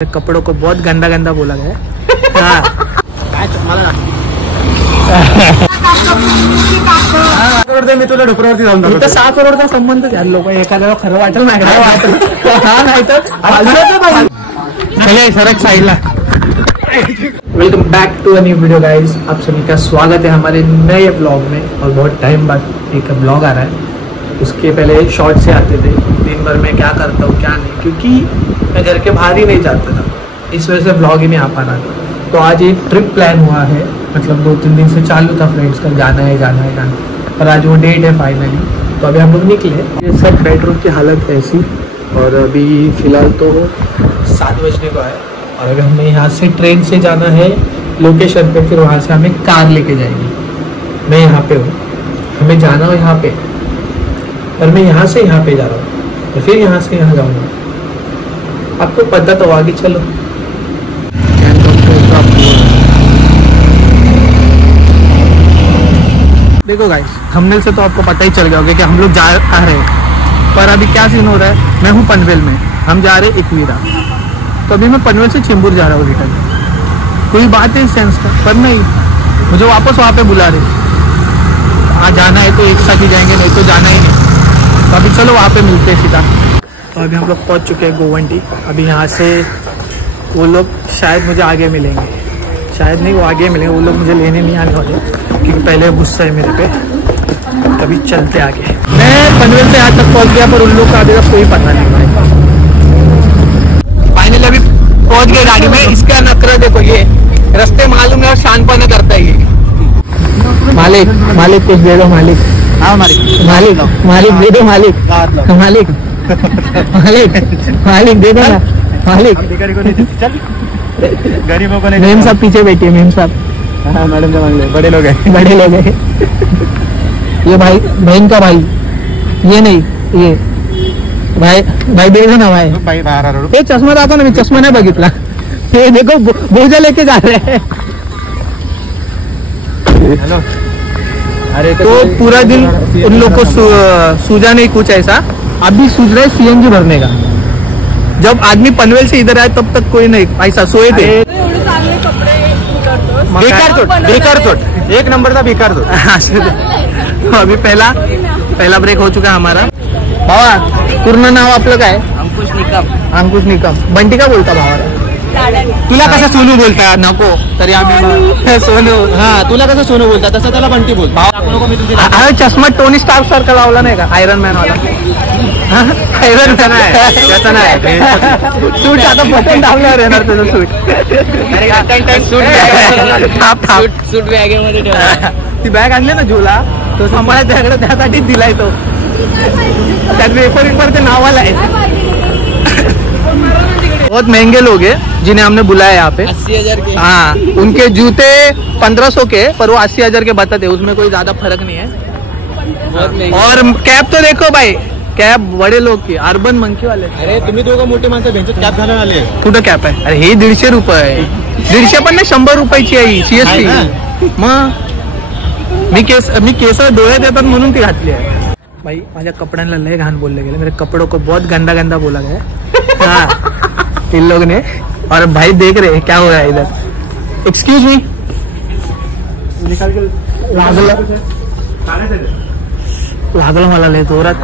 कपड़ों को बहुत गंदा गंदा बोला गया है। मी तुला ढोकरावरती जाऊन जातो. 6 करोडचा संबंध लोक एखाद्याला खरं वाटेल नाही सरक साइडला. Welcome back to a new video guys. आप सभी का स्वागत है हमारे नए ब्लॉग में. और बहुत टाइम बाद एक ब्लॉग आ रहा है. उसके पहले शॉर्ट से आते थे दिन भर में क्या करता हूँ क्या नहीं, क्योंकि मैं घर के बाहर ही नहीं जाता था. इस वजह से ब्लॉग ही नहीं आ पा रहा था. तो आज एक ट्रिप प्लान हुआ है, मतलब 2-3 दिन से चालू था फ्रेंड्स का, जाना है. और आज वो डेट है फाइनली. तो अभी हम लोग निकले. ये सब बेडरूम की हालत ऐसी. और अभी फ़िलहाल तो 7 बजने को है. और अभी हमें यहाँ से ट्रेन से जाना है लोकेशन पे, फिर वहाँ से हमें कार लेके जाएगी. मैं यहाँ पे हूँ, हमें जाना हो यहाँ पे, और मैं यहाँ से यहाँ पे जा रहा हूँ, तो फिर यहाँ से यहाँ जाऊँगा. आपको पता तो आगे चलो. देखो गाइस, थंबनेल से तो आपको पता ही चल गया होगा कि हम लोग जा रहे हैं. पर अभी क्या सीन हो रहा है, मैं हूँ पनवेल में, हम जा रहे हैं इकवीरा. तो अभी मैं पनवेल से चिंबूर जा रहा हूँ रिटर्न. कोई बात है इस सेंस का, पर नहीं, मुझे वापस वहाँ पे बुला रहे. आज जाना है तो एक साथ ही जाएंगे, नहीं तो जाना ही नहीं. तो अभी चलो वहाँ पे मिलते हैं सीधा. तो अभी हम लोग पहुँच चुके हैं गोवंटी. अभी यहाँ से वो लोग शायद मुझे आगे मिलेंगे, शायद नहीं, वो आगे मिलेंगे. वो लोग मुझे लेने नहीं आने वाले क्योंकि पहले गुस्सा है मेरे पे. अभी चलते आगे. मैं पनवेल से यहाँ तक पहुँच गया, पर उन लोग का अभी तक कोई पता नहीं भाई. फाइनली अभी पहुँच गए गाड़ी में. इसका नखरा देखो, ये रास्ते मालूम है और शानपना करता है ये. मालिक मालिक कुछ दे दो मालिक. हाँ मालिक मालिक मालिक दे दो मालिक. मालिक मालिक मालिक दे दो ना मालिक. गरीबों को मेम साहब पीछे बैठिए. मेम साहब. हाँ मैडम का मांग ले. बड़े लोग हैं, बड़े लोग हैं. ये भाई बहन का भाई, ये नहीं, ये भाई भाई दे दो ना भाई. ये चष्मा दाखव ना, मी चष्मा नाही बघितला. हे देखो बोझा लेके जा रहे हैं. हेलो. अरे तो पूरा दिन उन लोग को सूझा नहीं कुछ ऐसा. अभी सूझ रहा है सीएनजी भरने का. जब आदमी पनवेल से इधर आए तब तक कोई नहीं, ऐसा सोए थे. बेकार चोट, एक नंबर का बेकार चोट. अभी पहला ब्रेक हो चुका है हमारा. भावा पूर्ण नाव आपलं काय? अंकुश निकम. अंकुश निकम. बंटी का बोलता भावाला? तुला कसं सोनू बोलता? नको तरी आम्ही सोनू. हा तुला कसं सोनू बोलता तसं त्याला बंटी बोलता. अरे चष्मा टोनी स्टार्क सारखा लावला नाही का, आयरन मॅन वाला? आयरन मॅन आहे त्याचा नाही. सूट आता बटन दाबल्यावर येणार त्याचं सूट. सूट बॅगेमध्ये ठेवा. ती बॅग आणली ना झोला, तो सांभाळायचा त्याकडे, त्यासाठीच दिलाय तो. त्यात वेपर ते नावाला आहे. बहुत महंगे लोग हैं जिन्हें हमने बुलाया यहाँ पे. 80,000 के. हाँ, उनके जूते 1500 के, पर वो 80,000 के बताते. उसमें कोई ज्यादा फर्क नहीं है. और कैब तो देखो भाई, कैब बड़े लोग की, अर्बन मंकी वाले. अरे तुम्ही दोघं मोठे माणसं भेटत कॅब घालून आले. कुठं कॅब आहे? अरे हे 150 रुपये. 150 पण नाही, 100 रुपयाची आहे सीएसटी. मग मी केस डोळ्यात येतात म्हणून ती घातली आहे. भाई माझ्या कपड्यांना लय घाण बोलले गेले. मेरे कपड़ों को बहुत गंदा गंदा बोला गया. हाँ इन लोग ने. और भाई देख रहे हैं क्या हो रहा है इधर. Excuse me. लागलं मला लय जोरात.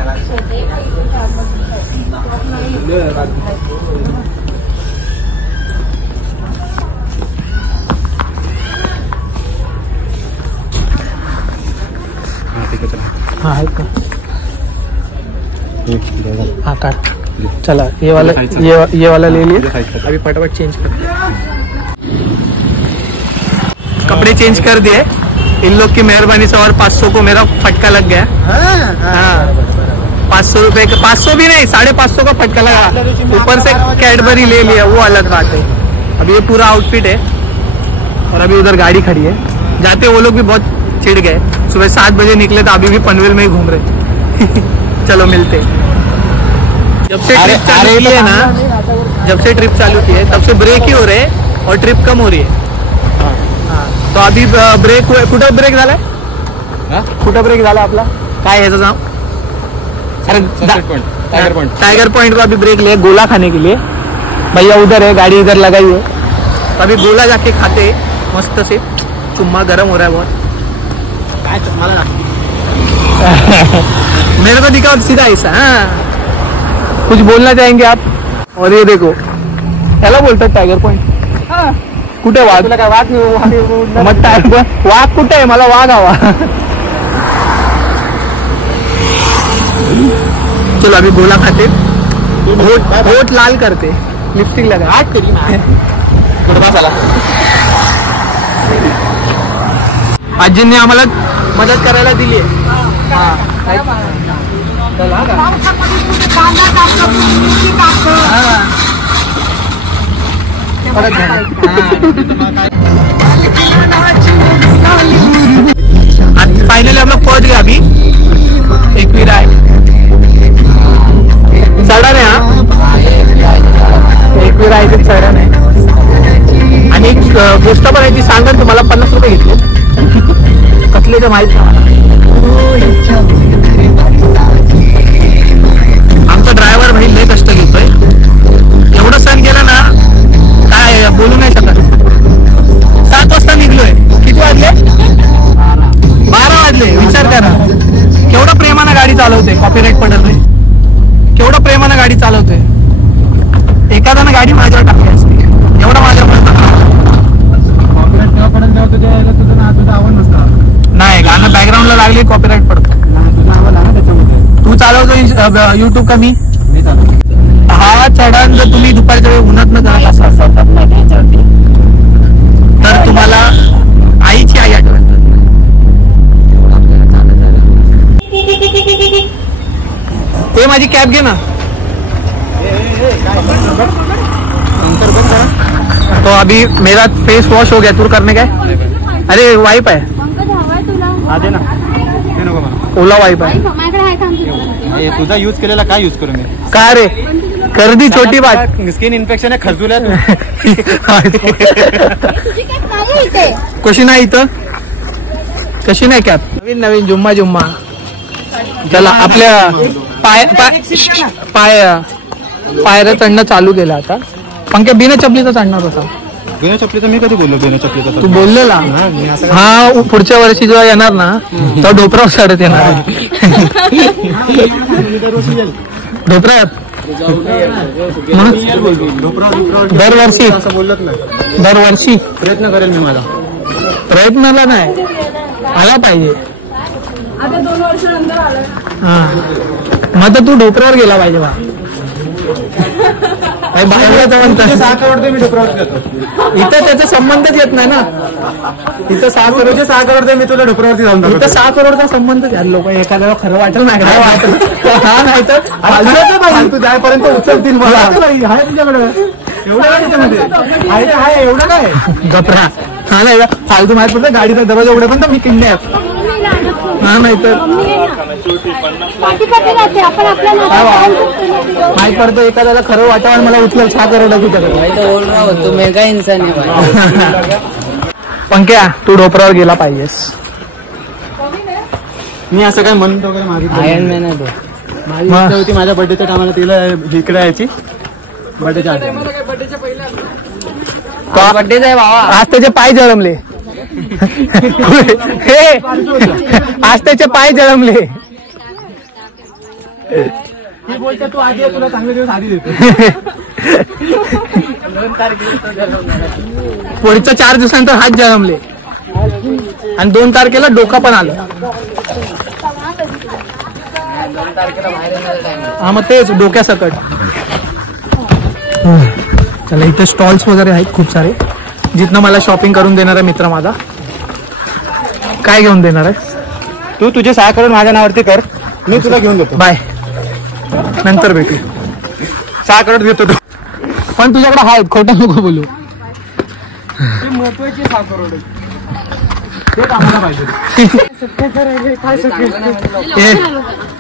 हाँ है का. हाँ काट. चला ये वाला ले लिए. अभी फटाफट चेंज कर. कपड़े चेंज कर दिए इन लोग की मेहरबानी से. और 500 को मेरा फटका लग गया. हाँ 500 रुपए का, 500 भी नहीं, 550 का फटका लगा. ऊपर से कैडबरी ले लिया, वो अलग बात है. अब ये पूरा आउटफिट है. और अभी उधर गाड़ी खड़ी है. जाते वो लोग भी बहुत चिढ़ गए. सुबह 7 बजे निकले तो अभी भी पनवेल में ही घूम रहे. चलो मिलते. जब से ट्रिप चालू की है ना, जब से ट्रिप चालू की है तब से ब्रेक ही हो रहे और ट्रिप कम हो रही है. हाँ तो अभी ब्रेक हुए. कुठं ब्रेक झालाय? कुठं ब्रेक झाला आपला? काय ह्याचं नाव? टाइगर पॉइंट को अभी ब्रेक लिया गोला खाने के लिए. भैया उधर है, गाड़ी इधर लगाई है। अभी गोला जाके खाते मस्त से, चुम्मा गर्म हो रहा है बहुत। मेरे को दिखाओ सीधा ऐसा। हाँ, कुछ बोलना चाहेंगे आप? और ये देखो त्याला बोलतात टायगर पॉइंट। कुठे वाघ? वाघ मग वाघ कुठे आहे? मला वाघ हवा। चलो अभी गोला खाते, होठ लाल करते, लिपस्टिक लगा। आजींनी आम्हाला मदत करायला दिली आहे। फाइनली हम लोग पहुंच गए। अभी एकवीरा आहे, चढण आहे। हा एकवीरा आहे, चढण आहे। आणि एक गोष्ट पण आहे ती सांगेल तुम्हाला। 50 रुपये घेतले कतलेचं माहित नाही। आमचा ड्रायव्हर भाई लय कष्ट घेतोय, एवढं सण केलं ना काय बोलू नाही शकत। 7 वाजता निघलोय, किती वाजले? 12 वाजले। विचार करा केवढं प्रेमानं गाडी चालवते, कॉपीराईट पडत नाही। केवढं प्रेमानं गाडी चालवते। एखाद्यानं गाडी माझ्यावर टाकली असते, एवढं माझ्या नाही। गाणं बॅकग्राऊंडला लागली कॉपीराईट पडतो। तू चालवतो युट्यूब का? मी हा चढण जर तुम्ही दुपारच्या वेळी उन्हात न जात असाल तर तुम्हाला आईची आई आठवण। ते माझी कॅब घे ना। तो अभी मेरा फेस वॉश हो गया, टूर करने का। अरे वाइप है, ओला वाइप आहे। तुझा यूज केलेला काय यूज करू मी? काय रे गर्दी छोटी बात। स्किन इन्फेक्शन आहे, खरजुल्या। कशी नाही इथं, कशी नाही कॅब? नवीन नवीन जुम्मा जुम्मा। चला आपल्या पायऱ्या चढणं चालू केलं आता। पंख्या बिना चपलीचा चढणार होता। बिना चपलीचा मी कधी बोललो? बिना चपलीचा तू बोललेला। हा पुढच्या वर्षी जेव्हा येणार ना तेव्हा ढोपरावर चढत येणार। ढोपरात दरवर्षी दरवर्षी प्रयत्न करेल मी। माझा प्रयत्नाला नाही आला पाहिजे। हा मग तर तू ढोपरावर गेला पाहिजे बा। इथं त्याचा संबंधच येत नाही ना। इथं 6 करोड मी तुला ढोपरावरती जाऊन इथं 6 करोडचा संबंधच आहे। लोक एखाद्याला खरं वाटेल नाही वाटत हा नाही तर तू जायपर्यंत उचलतील मला। आहे तुझ्याकडे एवढं काय गपरा? हा नाही फालतू माहित पडतं। गाडीचा दरवाजा उघडे पण मी किडनॅप हा नाही तर माहित पडतं। एखाद्याला खरं वाटावं मला उचल 6 करोड तुझ्याकडे। मेगा इन्सान आहे पंक्या, तू ढोपरावर गेला पाहिजेस। मी असं काय म्हणतो वगैरे मागितलं। आयर्न मॅन आहे तो। माझी इच्छा होती माझ्या बर्थडेच्या टायमाला तिला इकडे यायची। बर्थडेच्या बर्थडेचा आहे बाबा। आज त्याचे पाय जळमले। हे आज त्याचे पाय जळमले। बोलते तू आधी तुला चांगले दिवस आधी देतो। पुढच्या 4 दिवसानंतर हात जळमले आणि 2 तारखेला डोका पण आलं। हा मग तेच डोक्यासकट। चला इथे स्टॉल्स वगैरे आहेत खूप सारे, जिथनं मला शॉपिंग करून देणार आहे मित्र माझा। काय घेऊन देणार आहे तू? तुझे 6 करोड माझ्या नावावरती कर, मी तुला घेऊन देतो। बाय, नंतर भेटू। 6 करोड देतो तू, पण तुझ्याकडे आहेत, खोटं नको बोलू। महत्वाचे 6 करोड ते आम्हाला पाहिजे।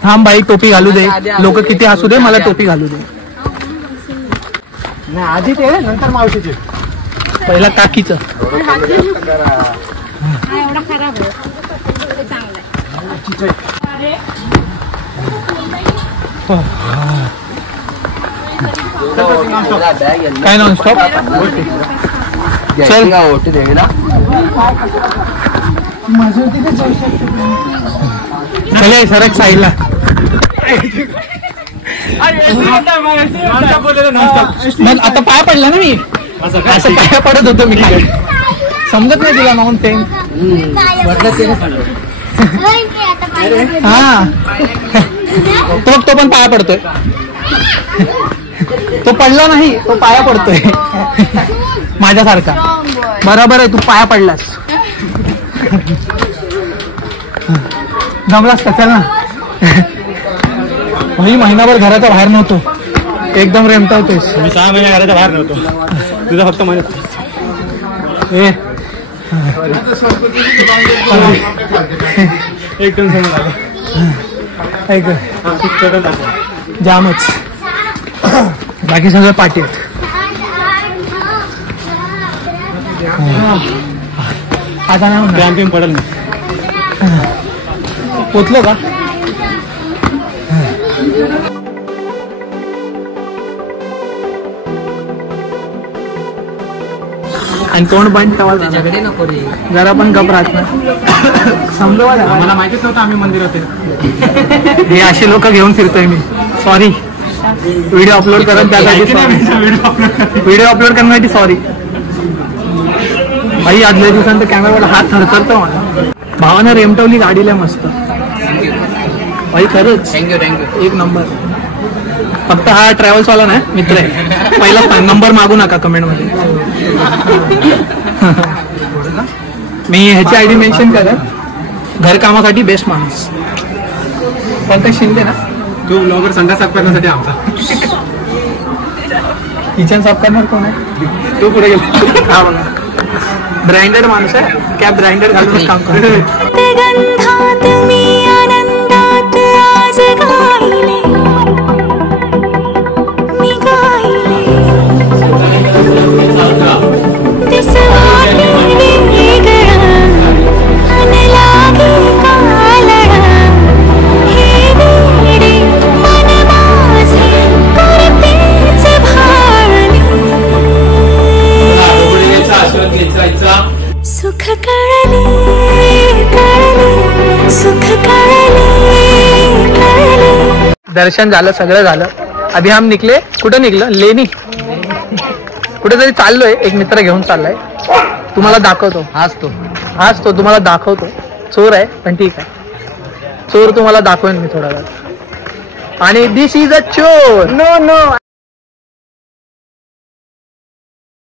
थांब बाई, टोपी घालू दे। लोक किती हसू दे, मला टोपी घालू दे। नाही आधी ते नंतर मावशीचे। पहिला काकीचं। एवढा खराब आहे, चांगला आहे। काय नॉनस्टॉप चल चले सरक साईडला आता पाय पडला ना मी असं पाया पडत होतो मी खाली समजत नाही तुला म्हणून ते हा तो पण पाया पडतोय तो पडला नाही तो पाया पडतोय माझ्यासारखा बरोबर आहे तू पाया पडलास जमलास का चल ना भाई महिनाभर घराच्या बाहेर नव्हतो एकदम रेमटवतोयस मी 6 महिने घराच्या बाहेर नव्हतो तुझा फक्त महिन्यात एकदम समोर आलं जामच बाकी सगळं पाठी आता ना कॅम्पिंग पडेल ना पोचलो का आणि तोंड बंद जरा पण गप राहत ना समजा मला माहितीच नव्हतं आम्ही मंदिरात हे असे लोक घेऊन फिरतोय मी सॉरी व्हिडिओ अपलोड करत त्यासाठी व्हिडिओ अपलोड करण्यासाठी सॉरी भाई आदल्या दिवसांचा कॅमेरावर हात थरथरतो मला भावानं रेमटवली गाडीला मस्त भाई खरंच थँक्यू एक नंबर फक्त हा ट्रॅव्हल्स वाला ना मित्र आहे पहिला नंबर मागू नका कमेंट मध्ये मी ह्याची आयडी मेन्शन करत घरकामासाठी बेस्ट माणूस पंकज शिंदे ना तू ब्लॉगर संडा साफ करण्यासाठी आमचा किचन साफ करणार कोण आहे तू पुढे गेला हा बघा ब्रँडेड माणूस आहे कॅब ब्रँडेड घालूनच काम करतो दर्शन झालं सगळं झालं अभी हम निकले कुठं निघलं लेणी कुठेतरी चाललोय एक मित्र घेऊन चाललाय तुम्हाला दाखवतो हाच तो तुम्हाला दाखवतो चोर आहे पण ठीक आहे चोर तुम्हाला दाखवेन मी थोडा वेळ आणि दिस इज अ चोर नो